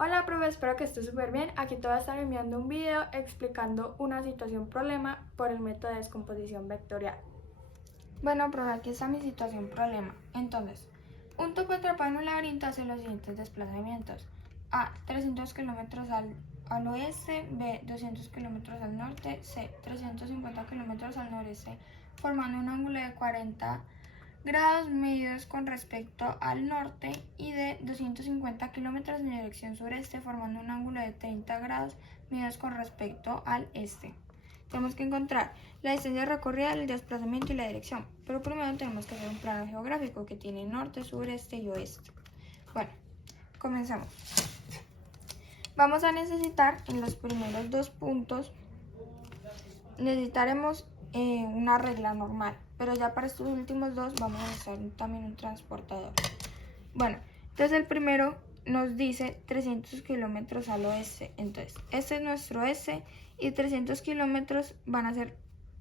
Hola, profe, espero que esté súper bien. Aquí te voy a estar enviando un video explicando una situación problema por el método de descomposición vectorial. Bueno, profe, aquí está mi situación problema. Entonces, un topo atrapado en un laberinto hace los siguientes desplazamientos. A, 300 kilómetros al oeste. B, 200 kilómetros al norte. C, 350 kilómetros al noreste, formando un ángulo de 40 grados medidos con respecto al norte, y de 250 kilómetros en dirección sureste, formando un ángulo de 30 grados medidos con respecto al este. Tenemos que encontrar la distancia recorrida, el desplazamiento y la dirección, pero primero tenemos que hacer un plano geográfico que tiene norte, sureste y oeste. Bueno, comenzamos. Vamos a necesitar en los primeros dos puntos, necesitaremos una regla normal, pero ya para estos últimos dos vamos a necesitar también un transportador. Bueno, entonces el primero nos dice 300 kilómetros al oeste. Entonces, este es nuestro oeste y 300 kilómetros van a ser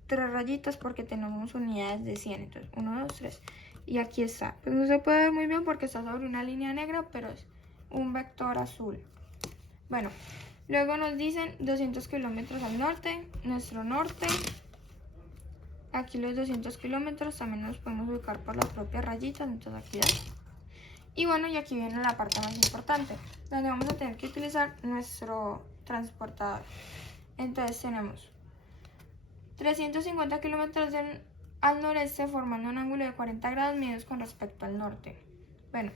3 rayitas porque tenemos unidades de 100. Entonces, 1, 2, 3. Y aquí está. Pues no se puede ver muy bien porque está sobre una línea negra, pero es un vector azul. Bueno, luego nos dicen 200 kilómetros al norte, nuestro norte. Aquí los 200 kilómetros también nos podemos ubicar por las propias rayitas, entonces aquí da. Y bueno, y aquí viene la parte más importante, donde vamos a tener que utilizar nuestro transportador. Entonces tenemos 350 kilómetros al noreste, formando un ángulo de 40 grados medidos con respecto al norte. Bueno,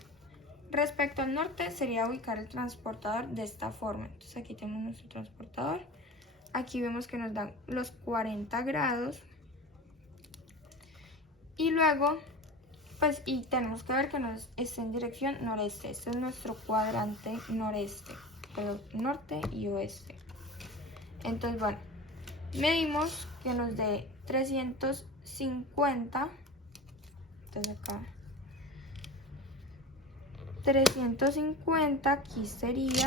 respecto al norte sería ubicar el transportador de esta forma. Entonces aquí tenemos nuestro transportador. Aquí vemos que nos dan los 40 grados. Y luego, pues, y tenemos que ver que nos esté en dirección noreste. Este es nuestro cuadrante noreste, pero norte y oeste. Entonces, bueno, medimos que nos dé 350. Entonces acá 350 aquí sería,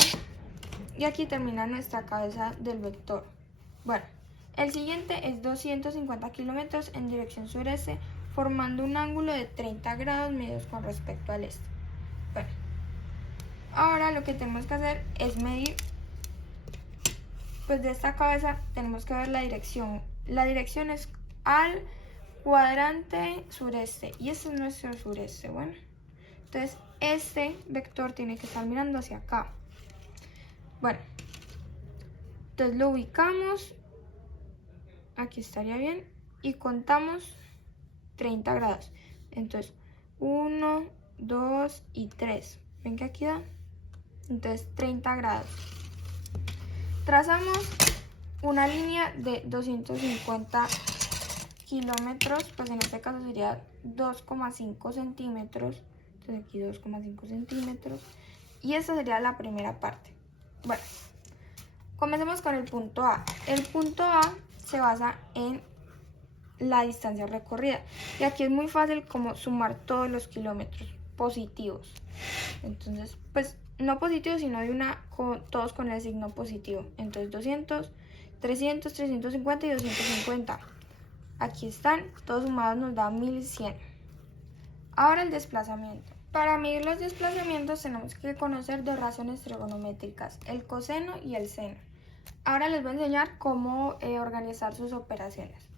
y aquí termina nuestra cabeza del vector. Bueno, el siguiente es 250 kilómetros en dirección sureste, formando un ángulo de 30 grados medidos con respecto al este. Bueno, ahora lo que tenemos que hacer es medir, pues de esta cabeza tenemos que ver la dirección. La dirección es al cuadrante sureste, y este es nuestro sureste. Bueno, entonces este vector tiene que estar mirando hacia acá. Bueno, entonces lo ubicamos, aquí estaría bien, y contamos 30 grados. Entonces 1, 2 y 3. ¿Ven que aquí da? Entonces 30 grados. Trazamos una línea de 250 kilómetros, pues en este caso sería 2,5 centímetros. Entonces aquí 2,5 centímetros. Y esta sería la primera parte. Bueno, comencemos con el punto A. El punto A se basa en la distancia recorrida, y aquí es muy fácil como sumar todos los kilómetros positivos. Entonces, pues no positivos, sino de todos con el signo positivo. Entonces 200, 300, 350 y 250. Aquí están, todos sumados nos da 1100. Ahora el desplazamiento. Para medir los desplazamientos tenemos que conocer dos razones trigonométricas, el coseno y el seno. Ahora les voy a enseñar cómo organizar sus operaciones.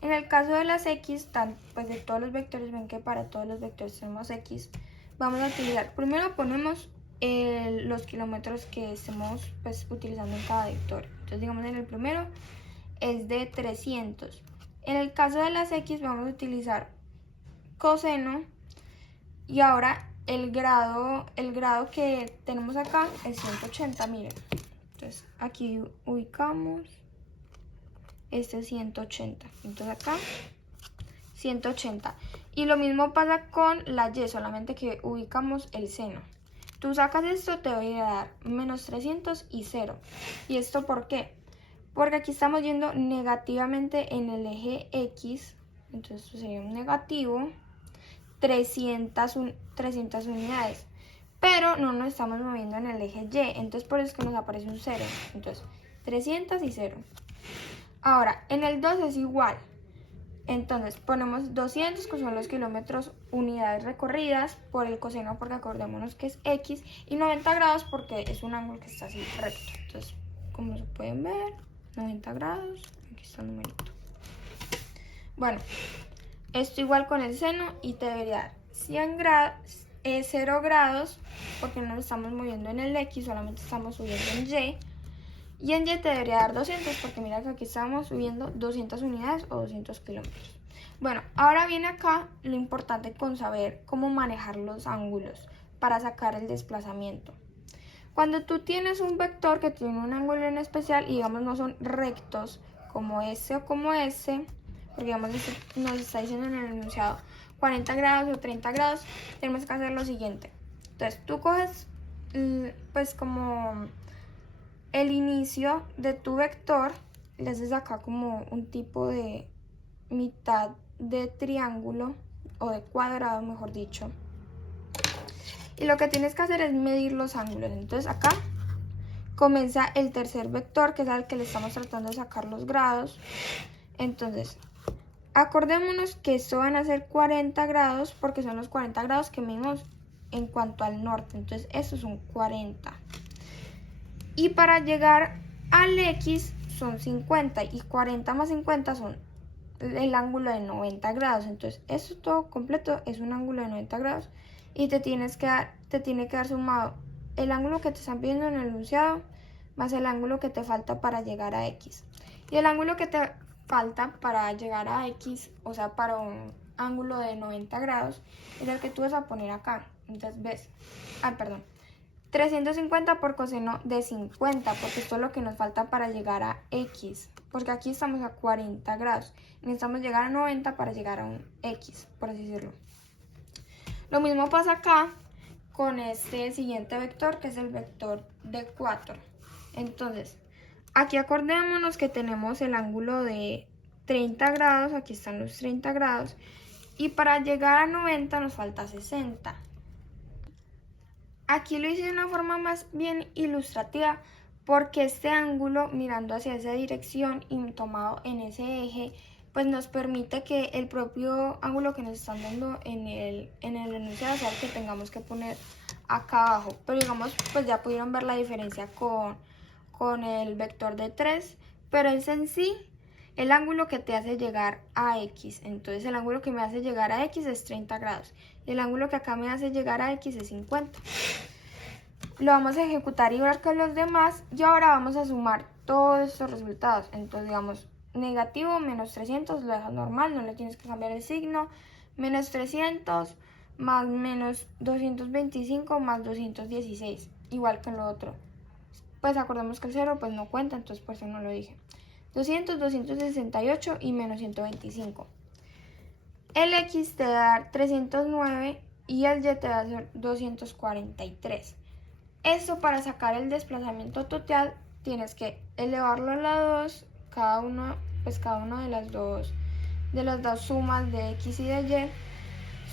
En el caso de las x, pues de todos los vectores, ven que para todos los vectores tenemos x, vamos a utilizar, primero ponemos los kilómetros que estemos pues utilizando en cada vector. Entonces digamos en el primero es de 300. En el caso de las x vamos a utilizar coseno, y ahora el grado que tenemos acá es 180, miren. Entonces aquí ubicamos, este es 180, entonces acá 180. Y lo mismo pasa con la y, solamente que ubicamos el seno. Tú sacas esto, te voy a dar menos 300 y 0. ¿Y esto por qué? Porque aquí estamos yendo negativamente en el eje X, entonces esto sería un negativo, 300 unidades. Pero no nos estamos moviendo en el eje Y, entonces por eso es que nos aparece un 0. Entonces 300 y 0. Ahora, en el 2 es igual. Entonces ponemos 200, que son los kilómetros, unidades recorridas, por el coseno, porque acordémonos que es X, y 90 grados porque es un ángulo que está así recto. Entonces, como se pueden ver, 90 grados, aquí está el numerito. Bueno, esto igual con el seno y te debería dar 100 grados, 0 grados, porque no lo estamos moviendo en el X, solamente estamos subiendo en Y. Y en Y te debería dar 200, porque mira que aquí estamos subiendo 200 unidades o 200 kilómetros. Bueno, ahora viene acá lo importante con saber cómo manejar los ángulos para sacar el desplazamiento. Cuando tú tienes un vector que tiene un ángulo en especial y digamos no son rectos como ese o como ese, porque digamos nos está diciendo en el enunciado 40 grados o 30 grados, tenemos que hacer lo siguiente. Entonces tú coges pues como el inicio de tu vector, le haces acá como un tipo de mitad de triángulo o de cuadrado, mejor dicho. Y lo que tienes que hacer es medir los ángulos. Entonces acá comienza el tercer vector, que es al que le estamos tratando de sacar los grados. Entonces, acordémonos que esto van a ser 40 grados porque son los 40 grados que medimos en cuanto al norte. Entonces, estos son 40. Y para llegar al X son 50 y 40 más 50 son el ángulo de 90 grados. Entonces, esto todo completo es un ángulo de 90 grados y te tiene que dar sumado el ángulo que te están pidiendo en el enunciado más el ángulo que te falta para llegar a X. Y el ángulo que te falta para llegar a X, o sea, para un ángulo de 90 grados, es el que tú vas a poner acá. Entonces, ves, 350 por coseno de 50, porque esto es lo que nos falta para llegar a X, porque aquí estamos a 40 grados, necesitamos llegar a 90 para llegar a un X, por así decirlo. Lo mismo pasa acá con este siguiente vector, que es el vector de 4. Entonces, aquí acordémonos que tenemos el ángulo de 30 grados, aquí están los 30 grados, y para llegar a 90 nos falta 60. Aquí lo hice de una forma más bien ilustrativa porque este ángulo mirando hacia esa dirección y tomado en ese eje pues nos permite que el propio ángulo que nos están dando en el enunciado sea el que tengamos que poner acá abajo. Pero digamos pues ya pudieron ver la diferencia con el vector de 3, pero es en sí el ángulo que te hace llegar a X. Entonces el ángulo que me hace llegar a X es 30 grados. Y el ángulo que acá me hace llegar a X es 50. Lo vamos a ejecutar igual que los demás. Y ahora vamos a sumar todos estos resultados. Entonces digamos, negativo menos 300 lo dejas normal, no le tienes que cambiar el signo. Menos 300 más menos 225 más 216. Igual que en lo otro. Pues acordemos que el 0 pues no cuenta, entonces por eso no lo dije. 200, 268 y menos 125. El X te va a dar 309 y el Y te va a dar 243. Esto para sacar el desplazamiento total tienes que elevarlo a la 2, cada uno de las dos sumas de X y de Y,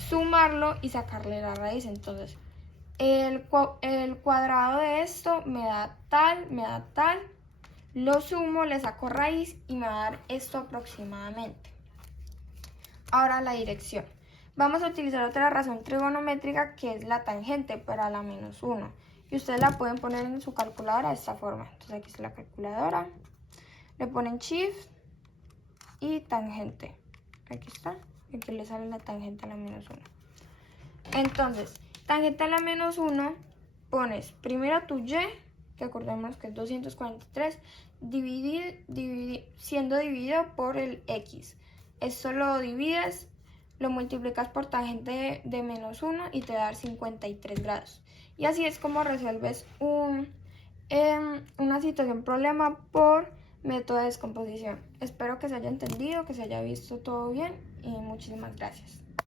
sumarlo y sacarle la raíz. Entonces, el cuadrado de esto me da tal, lo sumo, le saco raíz y me va a dar esto aproximadamente. Ahora la dirección. Vamos a utilizar otra razón trigonométrica que es la tangente para la menos 1. Y ustedes la pueden poner en su calculadora de esta forma. Entonces aquí está la calculadora. Le ponen shift y tangente. Aquí está. Y aquí le sale la tangente a la menos 1. Entonces, tangente a la menos 1, pones primero tu y, que acordémonos que es 243, siendo dividido por el x. Esto lo divides, lo multiplicas por tangente de menos 1 y te da 53 grados. Y así es como resuelves una situación problema por método de descomposición. Espero que se haya entendido, que se haya visto todo bien y muchísimas gracias.